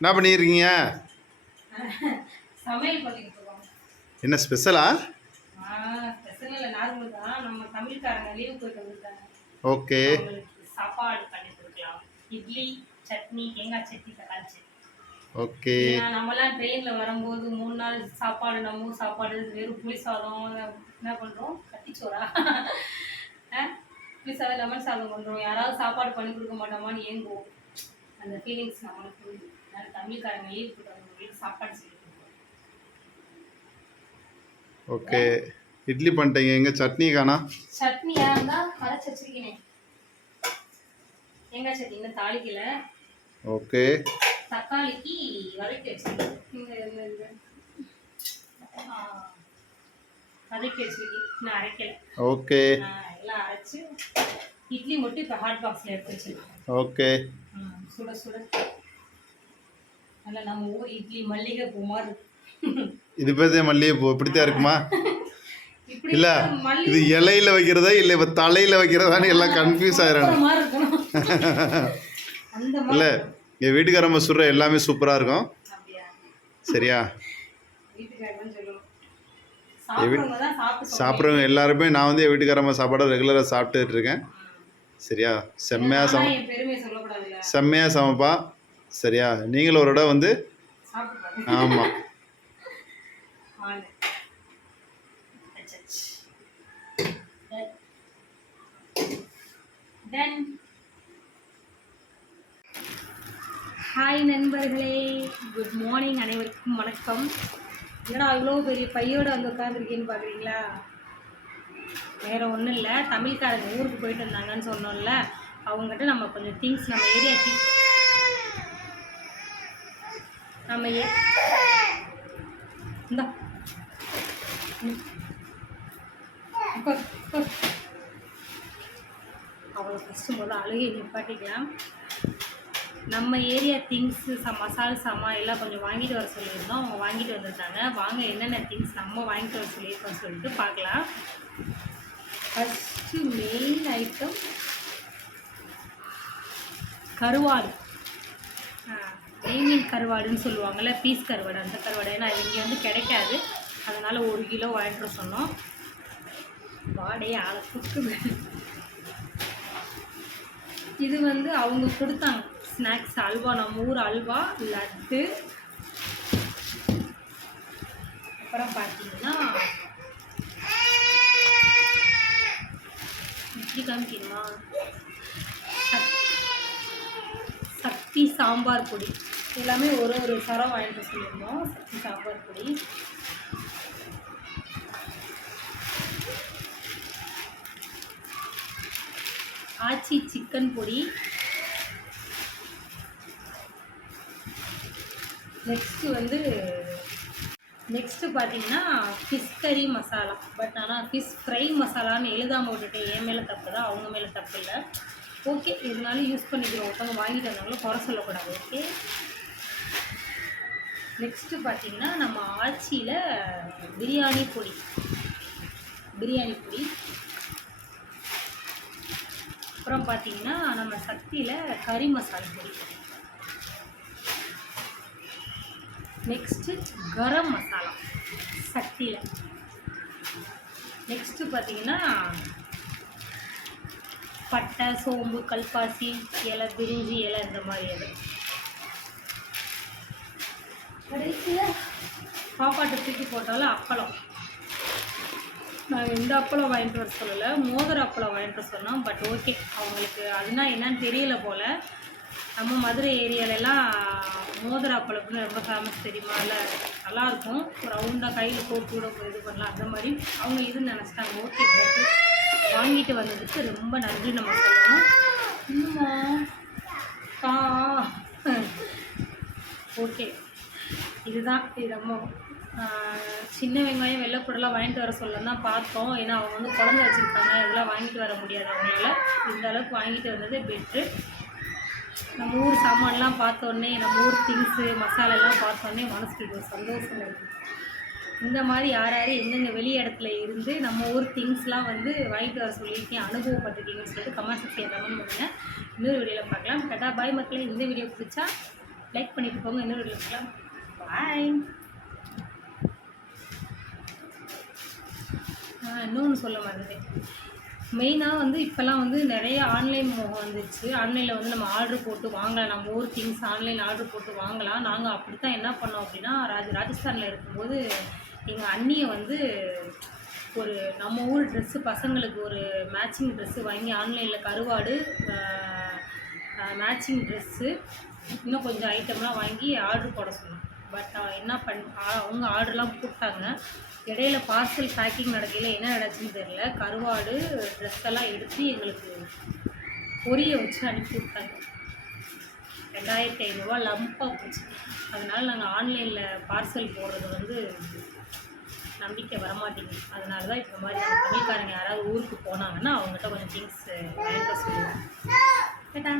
என்ன பண்ணியிருக்கீங்க? என்ன ஸ்பெஷலா? ஓகே. இட்லி சட்னி தேங்காய் சட்னி தக்காளி சட்னி. ஓகே. நம்மலாம் ட்ரெயினில் வரும்போது மூணு நாள் சாப்பாடு நம்ம ஊர் சாப்பாடு வெறும் புளி சாதம் என்ன பண்ணுறோம் கட்டிச்சோறா ஆ? புளி சாதம் லெமன் சாதம் பண்ணுறோம் யாராவது சாப்பாடு பண்ணி கொடுக்க மாட்டோமான்னு ஏங்குவோம். அந்த ஃபீலிங்ஸ் நம்மளுக்கு அதனால தமிழ்காரங்க லீவ் போட்டு சாப்பாடு ஓகே. இட்லி பண்ணிட்டீங்க. எங்க சட்னி காணா? சட்னியா? இருந்தா அரைச்சி வச்சிருக்கேனே. தேங்காய் சட்னி இன்னும் தாளிக்கல. ஓகே. தக்காளிக்கு வதக்கி வச்சிருக்கேன். இந்த வதக்கி வச்சிருக்கேன். இன்னும் அரைக்கல. ஓகே. எல்லாம் அரைச்சு இட்லி மட்டும் இப்போ ஹாட் பாக்ஸில் எடுத்து வச்சிருக்கேன். ஓகே. சுட சுட. நல்லா நம்ம ஊர் இட்லி மல்லிகை பூ மாதிரி இருக்கு. இது பேர்தே மல்லிகைப்பூ இப்படித்தான் இருக்குமா? இல்ல இது இலையில வைக்கிறதா இல்ல இப்ப தலையில வைக்கிறதான்னு எல்லாம் கன்ஃபியூஸ் மாதிரி இல்ல என் வீட்டுக்காரம்மா சுடுற எல்லாமே சூப்பரா இருக்கும். சரியா? சாப்பிட்றவங்க எல்லாருமே நான் வந்து என் வீட்டுக்காரம்மா சாப்பாடை ரெகுலராக சாப்பிட்டுட்டு இருக்கேன். சரியா? செம்மையாக சம செம்மையாக சமைப்பா. சரியா? நீங்களும் ஒரு இடம் வந்து ஆமாம் ஹாய் நண்பர்களே. குட் மார்னிங் அனைவருக்கும் வணக்கம். ஏன்னா இவ்வளோ பெரிய பையோட வந்து உட்காந்துருக்கேன்னு பார்க்குறீங்களா வேறு ஒன்றும் இல்லை. தமிழ்காரங்க ஊருக்கு போயிட்டு வந்தாங்கன்னு சொன்னோம்ல. அவங்ககிட்ட நம்ம கொஞ்சம் திங்ஸ் நம்ம ஏரியா திங்ஸ் நம்ம ஏ இந்தா. ம். ஃபஸ்ட்டு முதல்ல அழுகை நிப்பாட்டிக்கலாம். நம்ம ஏரியா திங்ஸு ச மசால் சாமா எல்லாம் கொஞ்சம் வாங்கிட்டு வர சொல்லியிருந்தோம். அவங்க வாங்கிட்டு வந்திருந்தாங்க வாங்க என்னென்ன திங்ஸ் நம்ம வாங்கிட்டு வர சொல்லியிருக்கோம் சொல்லிட்டு பார்க்கலாம். ஃபஸ்ட்டு மெயின் ஐட்டம் கருவாடு. நெய்மீன் கருவாடுன்னு சொல்லுவாங்கள்ல பீஸ் கருவாடு அந்த கருவாடு. ஏன்னா இங்கே வந்து கிடைக்காது. அதனால் ஒரு கிலோ வாங்கிட்டு சொன்னோம். வாடையே ஆளை கொடுக்குது இது வந்து அவங்க கொடுத்தாங்க. ஸ்நாக்ஸ் அல்வா. நம்ம ஊர் அல்வா லட்டு. அப்புறம் பார்த்தீங்கன்னா இட்லி காமிக்கணுமா? சக்தி சாம்பார் பொடி. எல்லாமே ஒரு ஒரு சரம் வாங்கிட்டு சொல்லியிருந்தோம். சக்தி சாம்பார் பொடி. ஆச்சி சிக்கன் பொடி. நெக்ஸ்ட்டு வந்து நெக்ஸ்ட்டு பார்த்தீங்கன்னா ஃபிஷ் கறி மசாலா பட் ஆனால் ஃபிஷ் ஃப்ரை மசாலான்னு எழுதாமல் விட்டுட்டேன். என் மேலே தப்பு தான் அவங்க மேலே தப்பு இல்லை. ஓகே இருந்தாலும் யூஸ் பண்ணிக்கிறோம். ஒருத்தவங்க வாங்கிட்டு வந்தாலும் குறை சொல்லக்கூடாது. ஓகே நெக்ஸ்ட்டு பார்த்தீங்கன்னா நம்ம ஆச்சியில் பிரியாணி பொடி. பிரியாணி பொடி. அப்புறம் பார்த்தீங்கன்னா நம்ம சக்தியில் கறி மசாலா பொடி. நெக்ஸ்ட்டு கரம் மசாலா. சக்தியில் நெக்ஸ்ட்டு பார்த்தீங்கன்னா பட்டை சோம்பு கல்பாசி இலை பிரிஞ்சி இலை இந்த மாதிரி இலை சாப்பாட்டு தூக்கி போட்டாலும் அப்பளம். நாங்கள் எந்த அப்பளம் வாங்கிட்டு வர சொல்லலை மோதிர அப்பளம் வாங்கிட்டு வர சொன்னோம் பட் ஓகே அவங்களுக்கு அதுனா என்னன்னு தெரியல போல். நம்ம மதுரை ஏரியாலெல்லாம் மோதிர அப்பளம்னு ரொம்ப ஃபேமஸ் தெரியுமா? இல்லை நல்லாயிருக்கும் ரவுண்டாக கையில் போட்டு கூட இது பண்ணலாம் அந்த மாதிரி. அவங்க இது நினச்சிட்டாங்க. ஓகே பட் வாங்கிட்டு வந்ததுக்கு ரொம்ப நன்றி நம்ம சொல்லணும். இன்னுமா கா ஓகே இதுதான் இது ரொம்ப சின்ன வெங்காயம் வெள்ளைப்பூடெல்லாம் வாங்கிட்டு வர சொல்ல தான் பார்த்தோம். ஏன்னா அவங்க வந்து குழந்தை வச்சுருக்காங்க. இதெல்லாம் வாங்கிட்டு வர முடியாது அவங்களால. இந்த அளவுக்கு வாங்கிட்டு வந்தது பெட்ரு. நம்ம ஊர் சாமான்லாம் பார்த்தோன்னே நம்ம ஊர் திங்ஸு மசாலாலாம் பார்த்தோன்னே மனசுக்கு ஒரு சந்தோஷம் இருக்குது இந்த மாதிரி யார் யார் எங்கெங்க வெளி இடத்துல இருந்து நம்ம ஊர் திங்ஸ்லாம் வந்து வாங்கிட்டு வர சொல்லியிருக்கேன் அனுபவப்பட்டிருக்கீங்கன்னு சொல்லிட்டு கமெண்ட் செக்ஷன் கமெண்ட் பண்ணுங்கள் இன்னொரு வீடியோவில் பார்க்கலாம். கட்டா பாய் மக்களே. இந்த வீடியோ பிடிச்சா லைக் பண்ணிட்டு போங்க. இன்னொரு பார்க்கலாம். பாய் இன்னொன்று சொல்ல மறந்துட்டேன். மெயினாக வந்து இப்போல்லாம் வந்து நிறைய ஆன்லைன் முகம் வந்துருச்சு. ஆன்லைனில் வந்து நம்ம ஆர்டர் போட்டு வாங்கலாம். நம்ம ஊர் திங்ஸ் ஆன்லைன் ஆர்டர் போட்டு வாங்கலாம். நாங்கள் அப்படி தான் என்ன பண்ணோம் அப்படின்னா ராஜ ராஜஸ்தானில் இருக்கும்போது எங்கள் அண்ணியை வந்து ஒரு நம்ம ஊர் ட்ரெஸ்ஸு பசங்களுக்கு ஒரு மேட்சிங் ட்ரெஸ்ஸு வாங்கி ஆன்லைனில் கருவாடு மேட்சிங் ட்ரெஸ்ஸு இன்னும் கொஞ்சம் ஐட்டம்லாம் வாங்கி ஆர்டர் போட சொன்னோம் பட் என்ன பண் ஆ- அவங்க ஆர்டர்லாம் போட்டாங்க. இடையில பார்சல் பேக்கிங் நடக்கையில் என்ன நடச்சுன்னு தெரியல. கருவாடு ட்ரெஸ் எல்லாம் எடுத்து எங்களுக்கு பொரிய வச்சு அனுப்பி விட்டாங்க. ரெண்டாயிரத்தி ஐநூறுரூவா லம்பாக போச்சு. அதனால் நாங்கள் ஆன்லைனில் பார்சல் போடுறது வந்து நம்பிக்கை வரமாட்டேங்குது. அதனால தான் இப்போ மாதிரி நம்ம தமிழ்காரங்க யாராவது ஊருக்கு போனாங்கன்னா அவங்ககிட்ட கொஞ்சம் திங்ஸ் வாங்கிட்டு சொல்லுவோம். கேட்டா?